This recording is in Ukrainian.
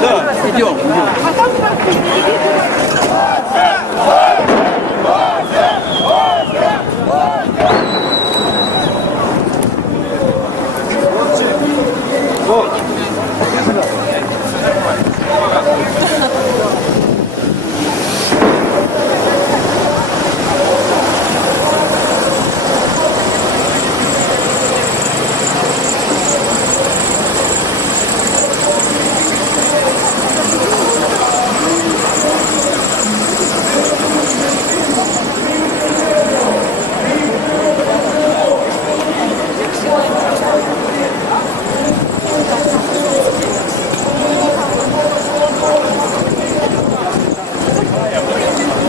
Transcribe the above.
Да, идем. идем.